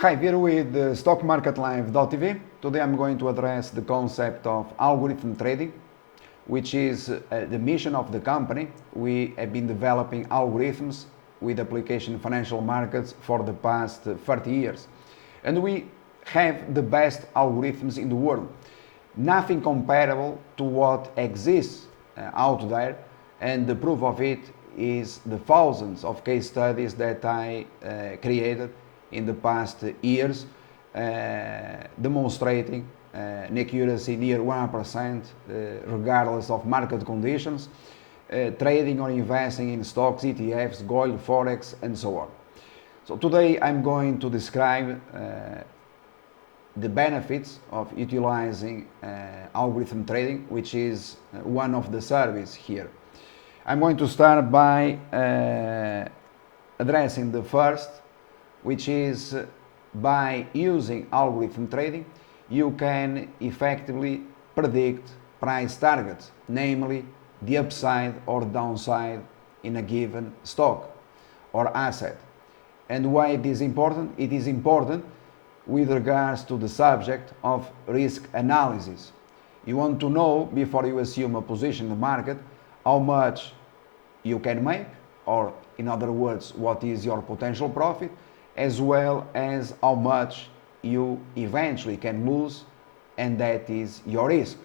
Hi, we're with stockmarketlive.tv. Today I'm going to address the concept of algorithm trading, which is the mission of the company. We have been developing algorithms with application in financial markets for the past 30 years. And we have the best algorithms in the world. Nothing comparable to what exists out there, and the proof of it is the thousands of case studies that I created in the past years, demonstrating an accuracy near 1%, regardless of market conditions, trading or investing in stocks, ETFs, gold, forex, and so on. So today I'm going to describe the benefits of utilizing algorithm trading, which is one of the services here. I'm going to start by addressing the first, which is by using algorithm trading, you can effectively predict price targets, namely the upside or downside in a given stock or asset. And why it is important? It is important with regards to the subject of risk analysis. You want to know, before you assume a position in the market, how much you can make, or in other words, what is your potential profit, as well as how much you eventually can lose, and that is your risk.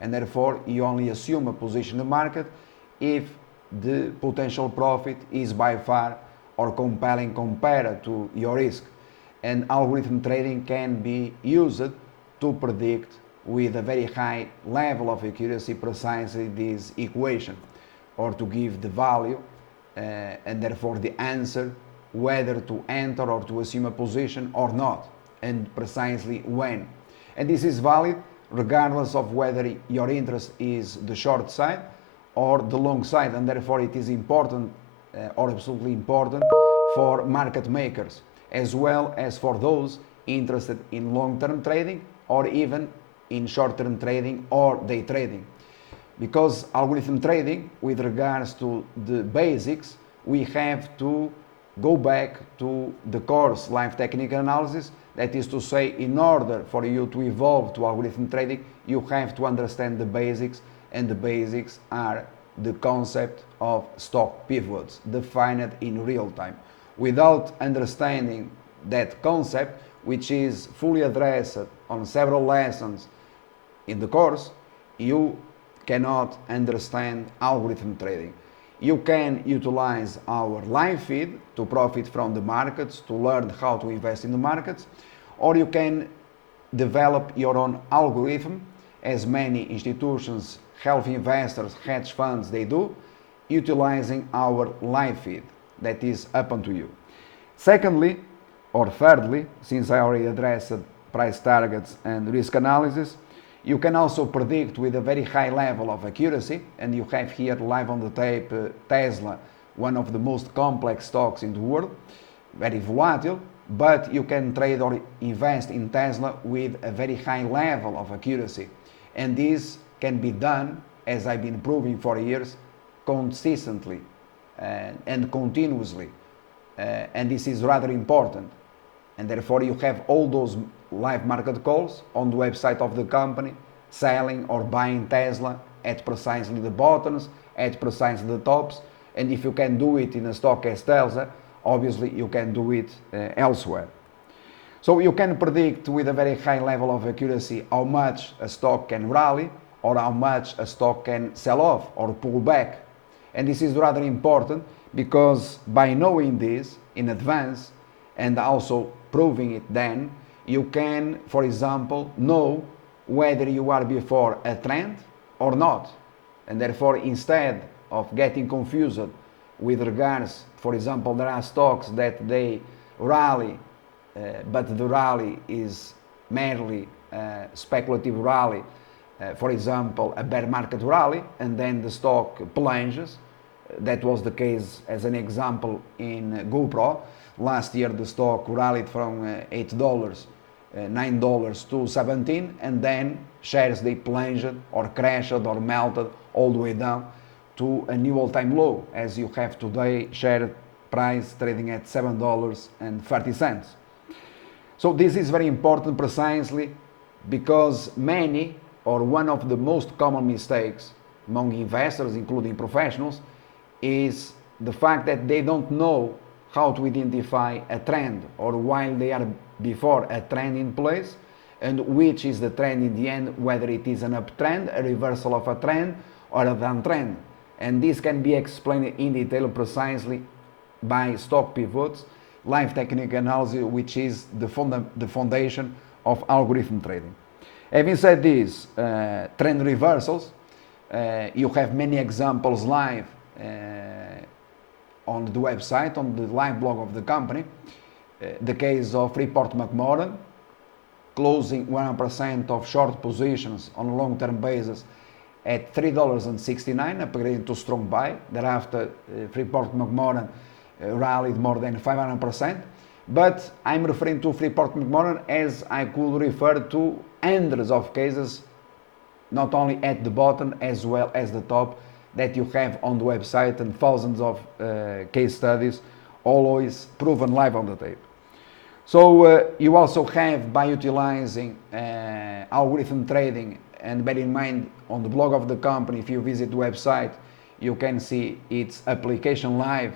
And therefore, you only assume a position in the market if the potential profit is by far or compelling compared to your risk. And algorithm trading can be used to predict with a very high level of accuracy precisely this equation, or to give the value and therefore the answer whether to enter or to assume a position or not, and precisely when. And this is valid regardless of whether your interest is the short side or the long side, and therefore it is important or absolutely important for market makers, as well as for those interested in long-term trading or even in short-term trading or day trading. Because algorithm trading, with regards to the basics, we have to go back to the course life technical analysis. That is to say, in order for you to evolve to algorithm trading, you have to understand the basics, and the basics are the concept of stock pivots defined in real time. Without understanding that concept, which is fully addressed on several lessons in the course, you cannot understand algorithm trading. You can utilize our live feed to profit from the markets, to learn how to invest in the markets, or you can develop your own algorithm, as many institutions, health investors, hedge funds, they do, utilizing our live feed. That is up unto you. Secondly, or thirdly, since I already addressed price targets and risk analysis, you can also predict with a very high level of accuracy, and you have here live on the tape Tesla, one of the most complex stocks in the world, very volatile, but you can trade or invest in Tesla with a very high level of accuracy. And this can be done, as I've been proving for years, consistently and continuously. And this is rather important. And therefore you have all those live market calls on the website of the company, selling or buying Tesla at precisely the bottoms, at precisely the tops. And if you can do it in a stock as Tesla, obviously you can do it elsewhere. So you can predict with a very high level of accuracy how much a stock can rally, or how much a stock can sell off or pull back. And this is rather important, because by knowing this in advance and also proving it then, you can, for example, know whether you are before a trend or not. And therefore, instead of getting confused with regards, for example, there are stocks that they rally, but the rally is merely speculative rally, for example, a bear market rally, and then the stock plunges. That was the case, as an example, in GoPro. Last year the stock rallied from $8, $9 to 17, and then shares they plunged or crashed or melted all the way down to a new all-time low, as you have today share price trading at $7.30. So this is very important precisely because many or one of the most common mistakes among investors, including professionals, is the fact that they don't know how to identify a trend or while they are before a trend in place and which is the trend in the end, whether it is an uptrend, a reversal of a trend, or a downtrend. And this can be explained in detail precisely by stock pivots, live technical analysis, which is the foundation of algorithm trading. Having said this, trend reversals, you have many examples live on the website, on the live blog of the company. The case of Freeport McMoran, closing 100% of short positions on a long-term basis at $3.69, upgrading to strong buy. Thereafter, Freeport McMoran rallied more than 500%. But I'm referring to Freeport McMoran as I could refer to hundreds of cases, not only at the bottom as well as the top, that you have on the website, and thousands of case studies, always proven live on the tape. So you also have, by utilizing algorithm trading, and bear in mind on the blog of the company, if you visit the website, you can see its application live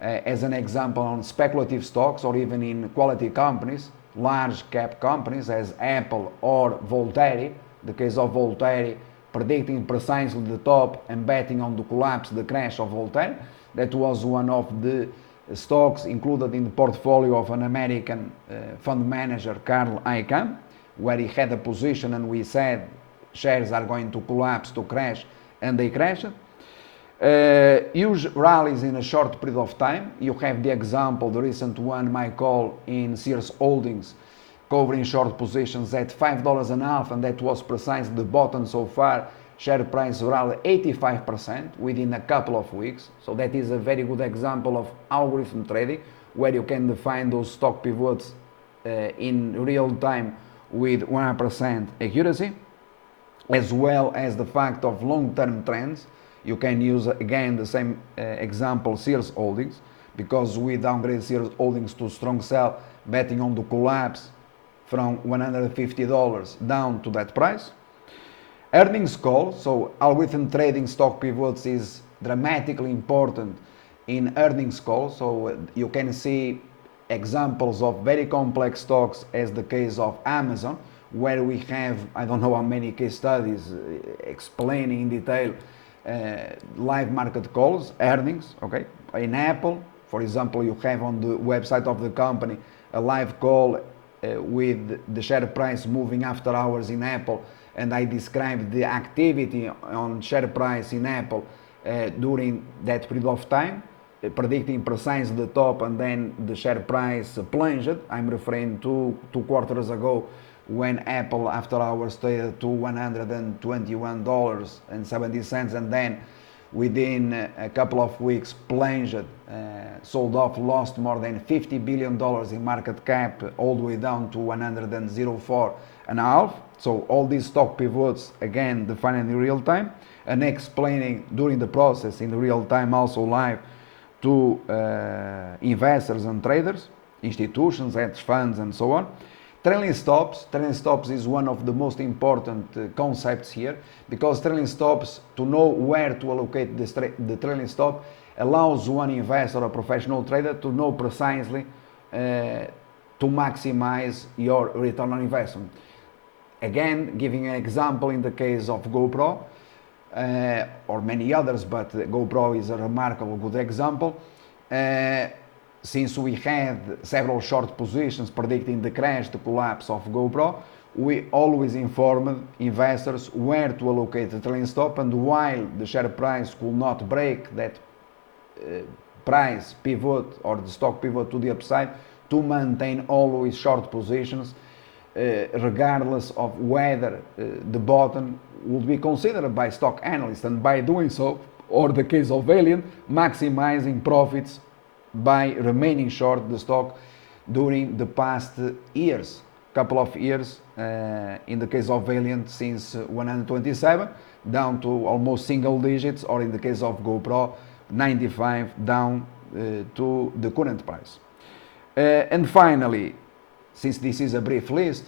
as an example on speculative stocks or even in quality companies, large cap companies as Apple or Voltaire. The case of Voltaire, predicting precisely the top and betting on the collapse, the crash of Voltaire. That was one of the stocks included in the portfolio of an American fund manager, Carl Icahn, where he had a position and we said shares are going to collapse, to crash, and they crashed. Huge rallies in a short period of time. You have the example, the recent one, my call in Sears Holdings, covering short positions at $5.50, and that was precisely the bottom so far. Share price rallied 85% within a couple of weeks. So that is a very good example of algorithm trading, where you can define those stock pivots in real time with 100% accuracy, as well as the fact of long-term trends. You can use again the same example, Sears Holdings, because we downgraded Sears Holdings to strong sell, betting on the collapse from $150 down to that price. Earnings call, so algorithm trading stock pivots is dramatically important in earnings call. So you can see examples of very complex stocks as the case of Amazon, where we have, I don't know how many case studies explaining in detail live market calls, earnings, okay? In Apple, for example, you have on the website of the company a live call with the share price moving after hours in Apple, and I described the activity on share price in Apple during that period of time, predicting precisely the top, and then the share price plunged. I'm referring to 2 quarters ago, when Apple after hours traded to $121.70, and then within a couple of weeks plunged, sold off, lost more than $50 billion in market cap, all the way down to 104.5. So all these stock pivots, again, defined in real time and explaining during the process in real time, also live to investors and traders, institutions, hedge funds, and so on. Trailing stops is one of the most important concepts here, because trailing stops, to know where to allocate the trailing stop, allows one investor or professional trader to know precisely to maximize your return on investment. Again, giving an example in the case of GoPro, or many others, but GoPro is a remarkable good example. Since we had several short positions predicting the crash, the collapse of GoPro, we always informed investors where to allocate the trailing stop, and while the share price could not break that price pivot or the stock pivot to the upside, to maintain always short positions, regardless of whether the bottom would be considered by stock analysts, and by doing so, or the case of Valiant, maximizing profits by remaining short the stock during the past years, couple of years, in the case of Valiant since 127 down to almost single digits, or in the case of GoPro 95 down to the current price. And finally, since this is a brief list,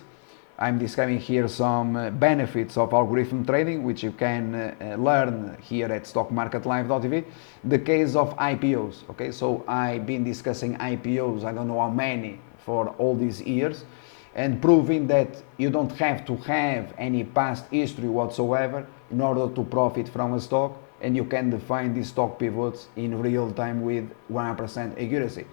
I'm describing here some benefits of algorithm trading, which you can learn here at stockmarketlive.tv. The case of IPOs. Okay, so I've been discussing IPOs, I don't know how many, for all these years, and proving that you don't have to have any past history whatsoever in order to profit from a stock, and you can define these stock pivots in real time with 100% accuracy.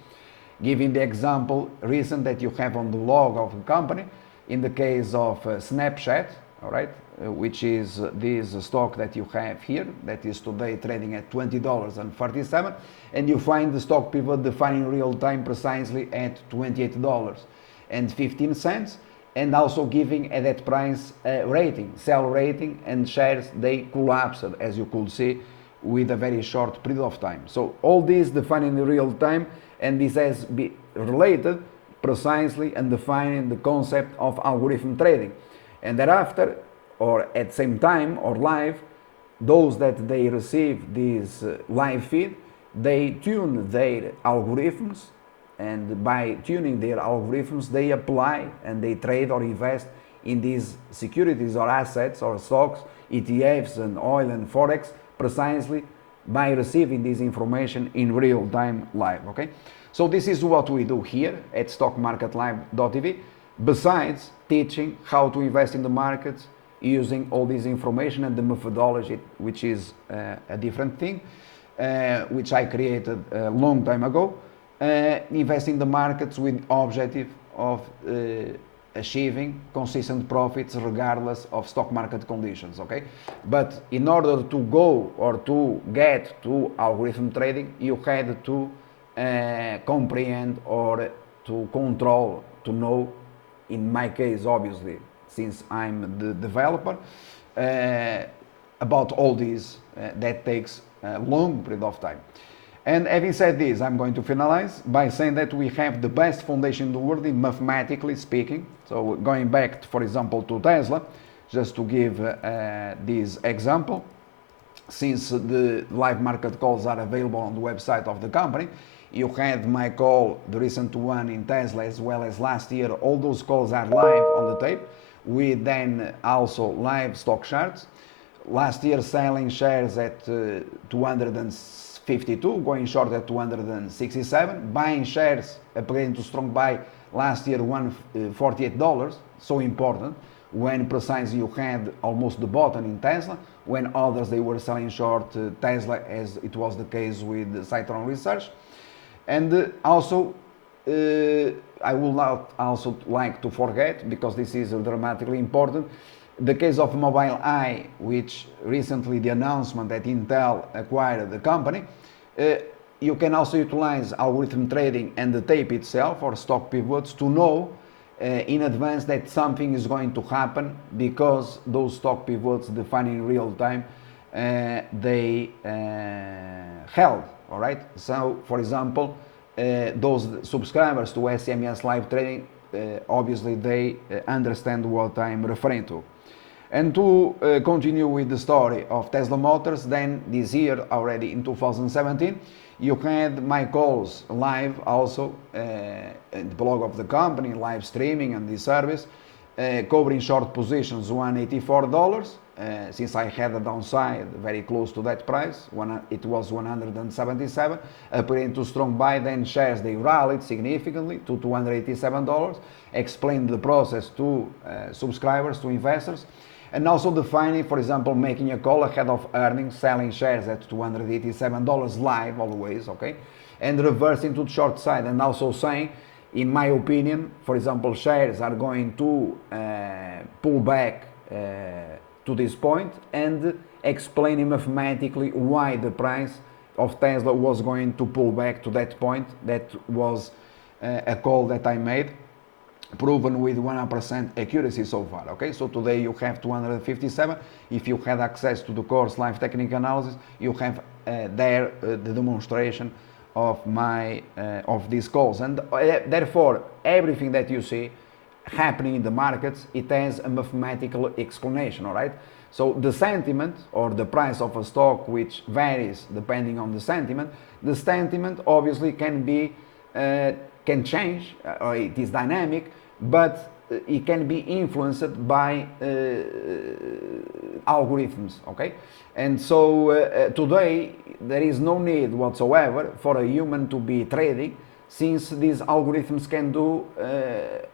Giving the example recent that you have on the log of the company, in the case of Snapchat, all right, which is this stock that you have here, that is today trading at $20.47, and you find the stock pivot defining real time precisely at $28.15, and also giving at that price rating, sell rating, and shares they collapsed, as you could see, with a very short period of time. So all this defining in real time, and this has been related precisely and defining the concept of algorithm trading. And thereafter, or at the same time, or live, those that they receive this live feed, they tune their algorithms, and by tuning their algorithms, they apply and they trade or invest in these securities or assets or stocks, ETFs and oil and forex, precisely by receiving this information in real time live. Okay, so this is what we do here at stockmarketlive.tv, besides teaching how to invest in the markets using all this information and the methodology, which is a different thing, which I created a long time ago. Invest in the markets with objective of achieving consistent profits regardless of stock market conditions. Okay, but in order to go or to get to algorithm trading, you had to comprehend or to control, to know, in my case obviously, since I'm the developer, about all these. That takes a long period of time. And having said this, I'm going to finalize by saying that we have the best foundation in the world, mathematically speaking. So going back, for example, to Tesla, just to give this example, since the live market calls are available on the website of the company, you had my call, the recent one in Tesla, as well as last year. All those calls are live on the tape. We then also live stock charts. Last year selling shares at 252, going short at 267, buying shares upgrading to strong buy last year $148, so important, when precisely you had almost the bottom in Tesla, when others they were selling short Tesla, as it was the case with Citron Research. And also I would not also like to forget, because this is dramatically important, the case of Mobileye, which recently the announcement that Intel acquired the company. You can also utilize algorithm trading and the tape itself or stock pivots to know in advance that something is going to happen, because those stock pivots defined in real time, they held. All right. So, for example, those subscribers to SMS live trading, obviously they understand what I'm referring to. And to continue with the story of Tesla Motors, then this year, already in 2017, you had my calls live also in the blog of the company, live streaming and this service, covering short positions $184, since I had a downside very close to that price, when it was 177, appearing to strong buy, then shares they rallied significantly to $287, explained the process to subscribers, to investors, and also defining, for example, making a call ahead of earnings, selling shares at $287 live always, okay, and reversing to the short side, and also saying, in my opinion, for example, shares are going to pull back to this point, and explaining mathematically why the price of Tesla was going to pull back to that point. That was a call that I made, proven with 100% accuracy so far. Okay, so today you have 257. If you had access to the course Live Technical Analysis, you have there the demonstration of my of these calls, and therefore everything that you see happening in the markets, it has a mathematical explanation. All right, so the sentiment or the price of a stock, which varies depending on the sentiment obviously can be can change, or it is dynamic, but it can be influenced by algorithms, okay? And so today there is no need whatsoever for a human to be trading, since these algorithms can do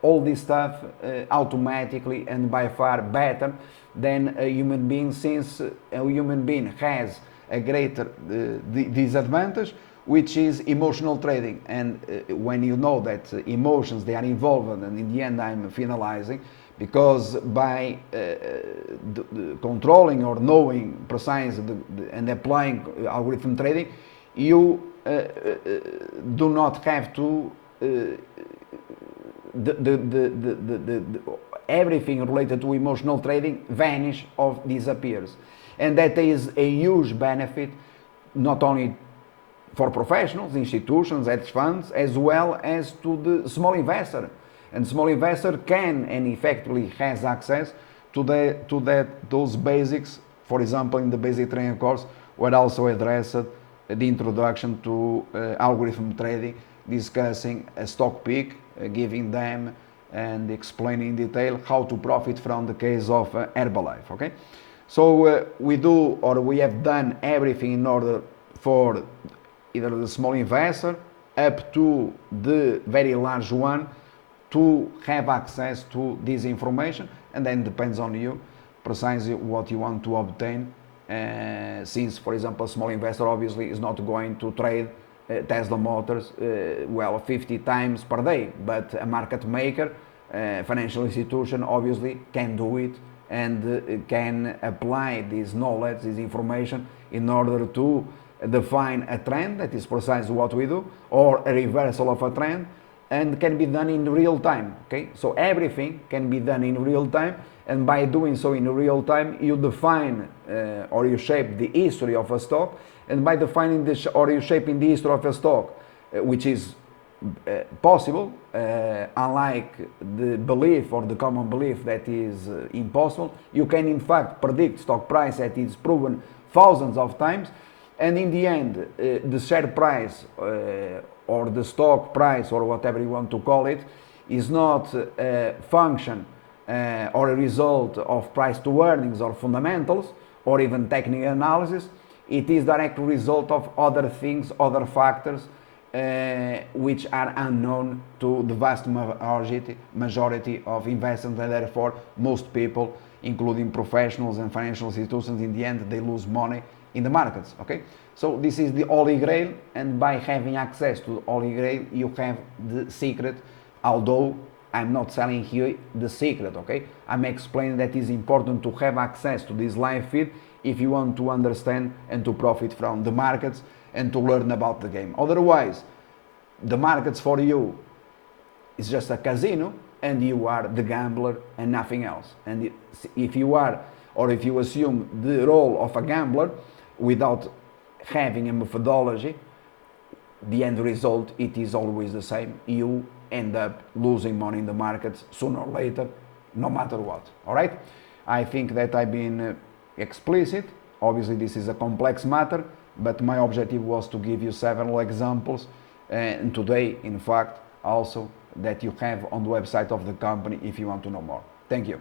all this stuff automatically and by far better than a human being, since a human being has a greater disadvantage, which is emotional trading. And when you know that emotions, they are involved, and in the end I'm finalizing, because by controlling or knowing precisely and applying algorithm trading, you do not have to everything related to emotional trading vanish or disappears. And that is a huge benefit, not only for professionals, institutions, hedge funds, as well as to the small investor. And small investor can and effectively has access to those basics. For example, in the basic trading course, were also addressed the introduction to algorithm trading, discussing a stock pick, giving them and explaining in detail how to profit from the case of Herbalife. Okay, so we have done everything in order for either the small investor up to the very large one to have access to this information, and then depends on you precisely what you want to obtain. Since, for example, a small investor obviously is not going to trade Tesla Motors 50 times per day, but a market maker, financial institution, obviously can do it and can apply this knowledge, this information, in order to define a trend. That is precisely what we do, or a reversal of a trend, and can be done in real time. Okay, so everything can be done in real time, and by doing so in real time, you define or you shape the history of a stock, and by defining this or you shaping the history of a stock, which is possible, unlike the belief or the common belief that is impossible, you can in fact predict stock price that is proven thousands of times, and in the end, the share price or the stock price, or whatever you want to call it, is not a function or a result of price to earnings or fundamentals or even technical analysis. It is direct result of other things, other factors which are unknown to the vast majority of investors, and therefore most people, including professionals and financial institutions, in the end they lose money in the markets. Okay, so this is the holy grail, and by having access to the holy grail, you have the secret. Although I'm not selling here the secret, okay, I'm explaining that it's important to have access to this live feed if you want to understand and to profit from the markets and to learn about the game. Otherwise, the markets for you is just a casino, and you are the gambler and nothing else. And if you are, or if you assume the role of a gambler without having a methodology, the end result, it is always the same. You end up losing money in the markets sooner or later, no matter what. All right, I think that I've been explicit. Obviously this is a complex matter, but my objective was to give you several examples, and today in fact also that you have on the website of the company if you want to know more. Thank you.